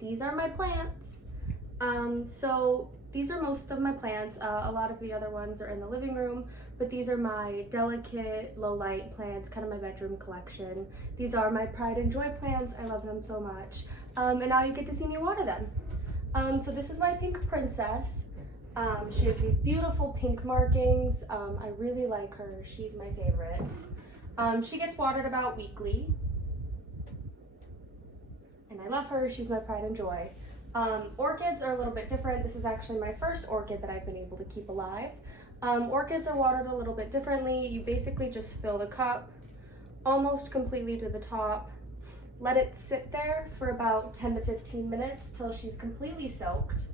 these are my plants. So these are most of my plants. A lot of the other ones are in the living room, but these are my delicate, low light plants, kind of my bedroom collection. These are my pride and joy plants. I love them so much. And now you get to see me water them. So this is my pink princess. She has these beautiful pink markings. I really like her. She's my favorite. She gets watered about weekly. And I love her. She's my pride and joy. Orchids are a little bit different. This is actually my first orchid that I've been able to keep alive. Orchids are watered a little bit differently. You basically just fill the cup almost completely to the top. Let it sit there for about 10 to 15 minutes till she's completely soaked.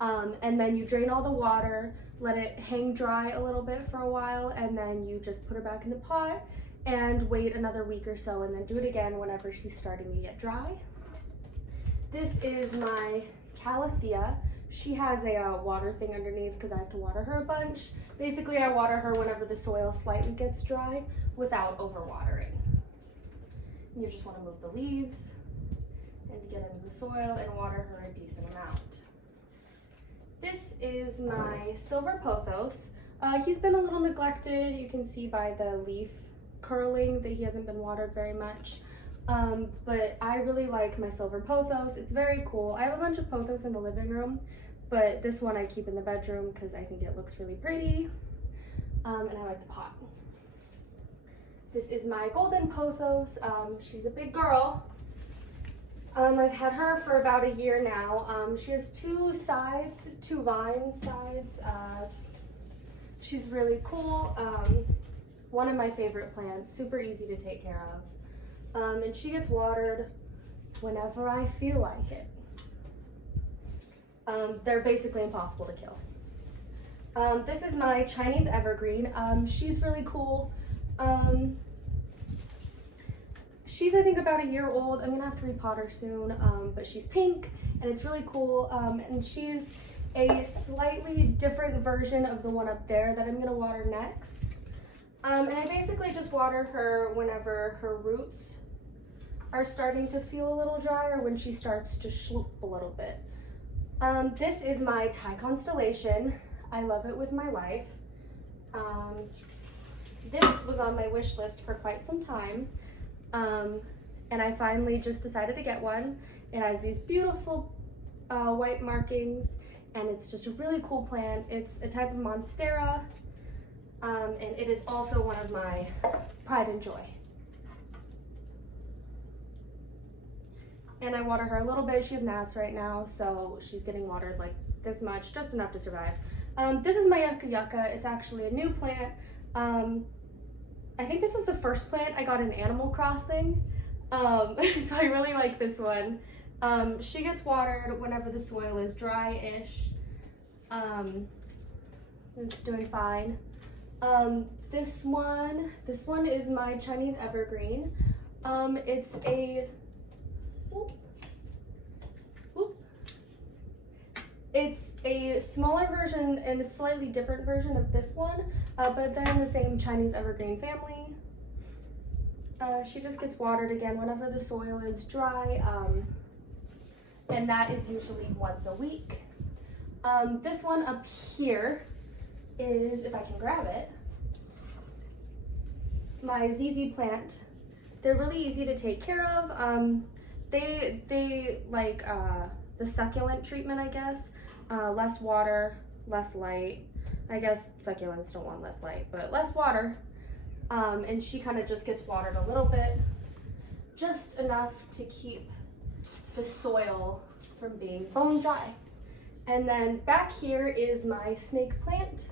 And then you drain all the water, let it hang dry a little bit for a while, and then you just put her back in the pot and wait another week or so, and then do it again whenever she's starting to get dry. This is my Calathea. She has a water thing underneath because I have to water her a bunch. Basically, I water her whenever the soil slightly gets dry without overwatering. You just want to move the leaves and get into the soil and water her a decent amount. This is my silver pothos. He's been a little neglected. You can see by the leaf curling that he hasn't been watered very much. But I really like my silver pothos. It's very cool. I have a bunch of pothos in the living room, but this one I keep in the bedroom because I think it looks really pretty. And I like the pot. This is my golden pothos. She's a big girl. I've had her for about a year now. She has two sides, two vine sides. She's really cool. One of my favorite plants, super easy to take care of. And she gets watered whenever I feel like it. They're basically impossible to kill. This is my Chinese evergreen. She's really cool. She's, I think, about a year old. I'm gonna have to repot her soon, but she's pink and it's really cool. And she's a slightly different version of the one up there that I'm gonna water next. And I basically just water her whenever her roots are starting to feel a little dry or when she starts to sloop a little bit. This is my Constellation. I love it with my life. This was on my wish list for quite some time. And I finally just decided to get one. It has these beautiful white markings and it's just a really cool plant. It's a type of Monstera, and it is also one of my pride and joy. And I water her a little bit. She has gnats right now, so she's getting watered like this much, just enough to survive. This is my yucca yucca. It's actually a new plant. I think this was the first plant I got in Animal Crossing, so I really like this one. She gets watered whenever the soil is dry-ish. It's doing fine. This one is my Chinese evergreen. It's a It's a smaller version and a slightly different version of this one, but they're in the same Chinese evergreen family. She just gets watered again whenever the soil is dry, and that is usually once a week. This one up here is, if I can grab it, my ZZ plant. They're really easy to take care of. They like the succulent treatment, I guess. Less water, less light. I guess succulents don't want less light, but less water. And she kind of just gets watered a little bit, just enough to keep the soil from being bone dry. And then back here is my snake plant.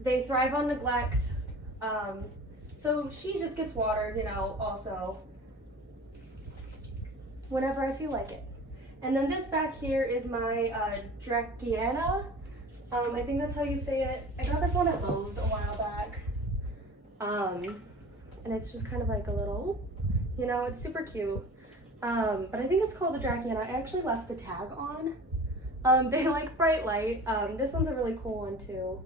They thrive on neglect. So she just gets watered, you know, also whenever I feel like it. And then this back here is my Dracaena. I think that's how you say it. I got this one at Lowe's a while back. And it's just kind of like a little, you know, it's super cute. But I think it's called the Dracaena. I actually left the tag on. They like bright light. This one's a really cool one too.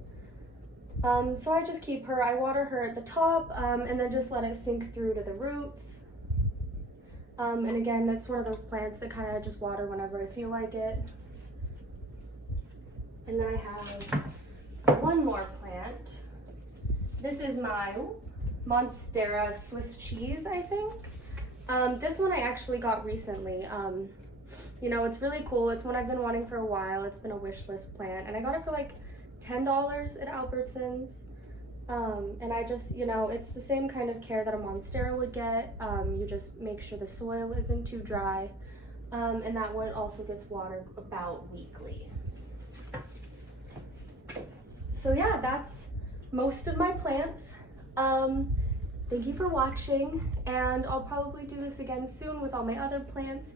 So I just keep her, I water her at the top, and then just let it sink through to the roots. And again, that's one of those plants that kind of just water whenever I feel like it. And then I have one more plant. This is my Monstera Swiss cheese, I think. This one I actually got recently. You know, it's really cool. It's one I've been wanting for a while. It's been a wish list plant, and I got it for like $10 at Albertsons. And I just, you know, it's the same kind of care that a Monstera would get. You just make sure the soil isn't too dry, and that one also gets watered about weekly. So yeah, that's most of my plants. Thank you for watching, and I'll probably do this again soon with all my other plants,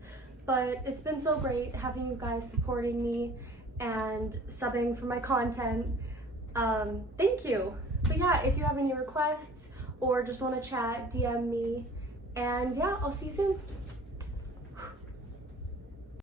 but it's been so great having you guys supporting me and subbing for my content. Thank you. But yeah, if you have any requests or just want to chat, DM me, and yeah, I'll see you soon.